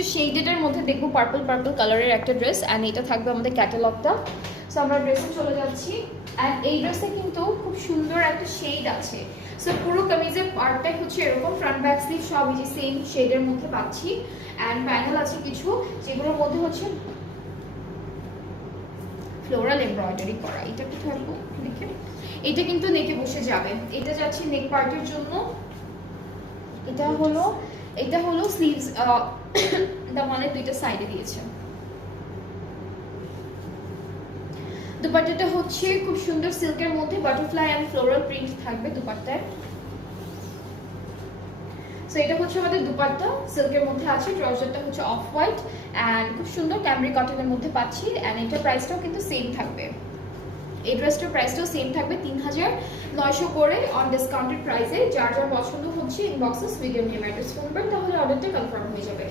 একটু শেডেডের মধ্যে দেখবো পার্পল পার্পল কালারের একটা ড্রেস, অ্যান্ড এটা থাকবে আমাদের ক্যাটালগটা। সো আমরা ড্রেসে চলে যাচ্ছি, অ্যান্ড এই ড্রেসে কিন্তু খুব সুন্দর একটা শেড আছে। সো পুরো কামিজের পার্টটাই হচ্ছে এরকম, ফ্রন্ট ব্যাক স্লিভ সবই যে সেম শেডের মধ্যে পাচ্ছি, অ্যান্ড প্যানেল আছে কিছু যেগুলোর মধ্যে হচ্ছে ফ্লোরাল এমব্রয়ডারি করা। এটা কি থাকবো দেখে, এটা কিন্তু নেকে বসে যাবে। এটা যাচ্ছে নেক পার্টের জন্য। এটা হলো স্লিভস, দামানের দুইটা সাইডে দিয়েছে। দুপাট্টাটা হচ্ছে খুব সুন্দর সিল্কের মধ্যে বাটারফ্লাই এন্ড ফ্লোরাল প্রিন্ট থাকবে দুপাট্টায়। সো এটা হচ্ছে আমাদের দুপাট্টা, সিল্কের মধ্যে আছে। ট্রাউজারটা হচ্ছে অফ হোয়াইট এন্ড খুব সুন্দর ক্যামরি কটনের মধ্যে পাচ্ছি, এন্ড এটার প্রাইসটাও কিন্তু সেম থাকবে। এই ড্রেসটার প্রাইসটাও সেম থাকবে 3900 করে অন ডিসকাউন্টেড প্রাইসে। যার যার পছন্দ হচ্ছে ইনবক্সে সুইগের নিয়ে ম্যাট্রেস ফোন করবেন, তাহলে অর্ডারটা কনফার্ম হয়ে যাবে।